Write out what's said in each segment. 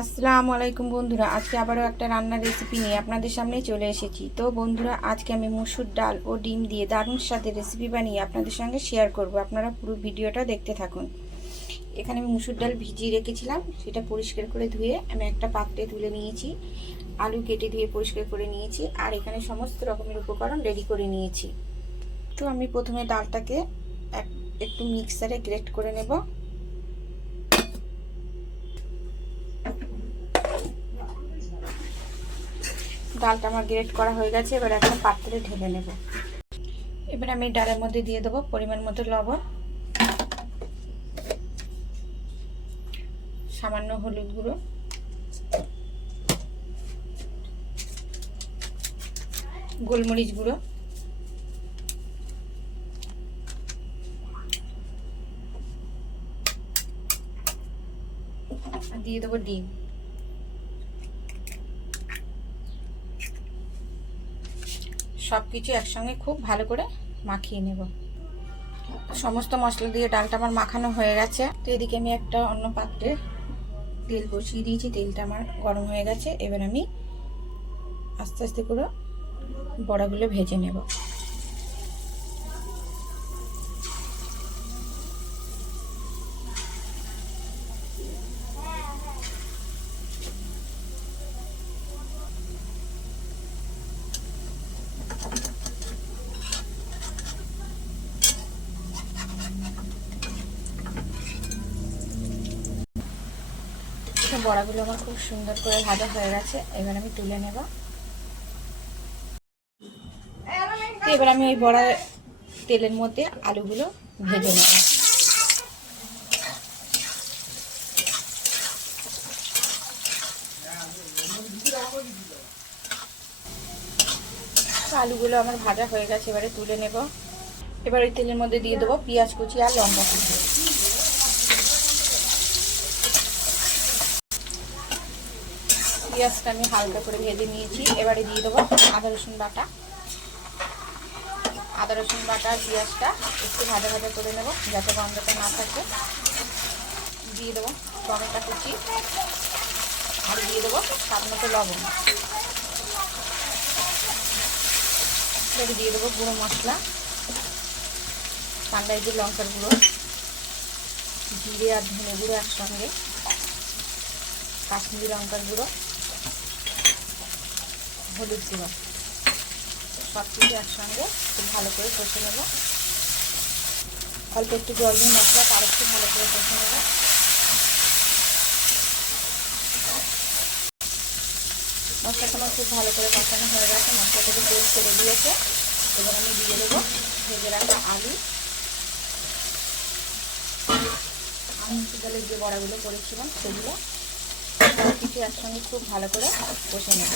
আসসালামু আলাইকুম বন্ধুরা, আজকে আবারও একটা রান্নার রেসিপি নিয়ে আপনাদের সামনে চলে এসেছি। তো বন্ধুরা, আজকে আমি মসুর ডাল ও ডিম দিয়ে দারুণ স্বাদের রেসিপি বানিয়ে আপনাদের সঙ্গে শেয়ার করব। আপনারা পুরো ভিডিওটা দেখতে থাকুন। এখানে আমি মসুর ডাল ভিজিয়ে রেখেছিলাম, সেটা পরিষ্কার করে ধুয়ে আমি একটা পাত্রে তুলে নিয়েছি। আলু কেটে ধুয়ে পরিষ্কার করে নিয়েছি, আর এখানে সমস্ত রকমের উপকরণ রেডি করে নিয়েছি। তো আমি প্রথমে ডালটাকে একটু মিক্সারে গ্রেট করে নেব। ডালটা আমার গ্রেট করা হয়ে গেছে, এবার একটা পাত্রে ঢেলে নেব। এবার আমি ডালের মধ্যে দিয়ে দেবো পরিমাণ মতো লবণ, সামান্য হলুদ গুঁড়ো, গোলমরিচ গুঁড়ো, দিয়ে দেবো ডিম। সবকিছু একসঙ্গে খুব ভালো করে মাখিয়ে নেব। সমস্ত মশলা দিয়ে ডালটা আমার মাখানো হয়ে গেছে। তো এদিকে আমি একটা অন্য পাত্রে তেল বসিয়ে দিয়েছি, তেলটা আমার গরম হয়ে গেছে। এবার আমি আস্তে আস্তে করে বড়াগুলো ভেজে নেব। বড়াগুলো আমার খুব সুন্দর করে ভাজা হয়ে গেছে, এবার আমি তুলে নেব। এবার আমি ওই বড়া তেলের মধ্যে আলুগুলো ভেজে নেব। আলুগুলো আমার ভাজা হয়ে গেছে, এবারে তুলে নেব। এবার ওই তেলের মধ্যে দিয়ে দেবো পেঁয়াজ কুচি আর লঙ্কা কুচি। পেঁয়াজটা আমি হালকা করে ভেজে নিয়েছি, এবারে দিয়ে দেবো আদা রসুন বাটা। আদা রসুন বাটা আর পেঁয়াজটা একটু ভাজা ভাজা করে নেব, যাতে গন্ধটা না থাকে। দিয়ে দেবো টমেটো কুচি, আর দিয়ে দেবো স্বাদ মতো লবণ। এবারে দিয়ে দেবো গুঁড়ো মশলা, পান্ডাইজি লঙ্কার গুঁড়ো, জিরে আর ধনে গুঁড়ো একসঙ্গে, কাশ্মীরি লঙ্কার গুঁড়ো, হলুদ গুঁড়ো, সব কিছু একসঙ্গে খুব ভালো করে কষে নেব। অল্প একটু জল দিয়ে মশলা তার একটু ভালো করে কষে নেব। মশলাটা আমার খুব ভালো করে কষানো হয়ে গেছে, মশলা থেকে তেল ছেড়ে দিয়েছে। এবার আমি দিয়ে দেবো ভেজে রাখা আলু। আমি মসুর ডালের যে বড়াগুলো করেছিলাম সেগুলো সব কিছু একসঙ্গে খুব ভালো করে কষে নেব।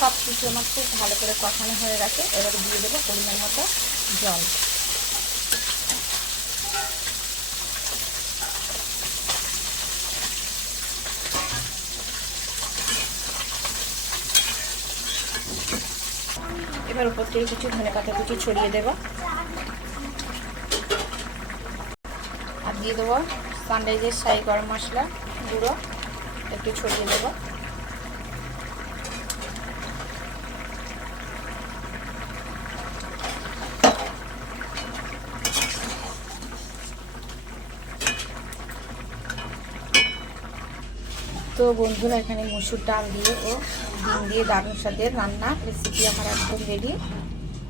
সব কিছু আমার খুব ভালো করে কষানো হয়ে গেছে, এবারে দিয়ে দেবো পরিমাণ মতো জল। এবার উপর থেকে কিছু ধনেপাতা কুচি ছড়িয়ে দেব, আর দিয়ে দেবো সানরাইজের শাহি গরম মশলা গুঁড়ো একটু ছড়িয়ে দেব। তো বন্ধুরা, এখানে মসুর ডাল দিয়ে ও ডিম দিয়ে দারুণ স্বাদের রান্না রেসিপি আমার একদম রেডি।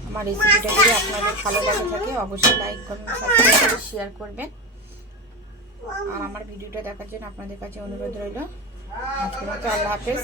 আমার রেসিপিটা যদি আপনাদের ভালো লাগে থাকে অবশ্যই লাইক করবেন, সাবস্ক্রাইব করে শেয়ার করবেন। আর আমার ভিডিওটা দেখার জন্য আপনাদের কাছে অনুরোধ রইল। আজকের মতো আল্লাহ হাফেজ।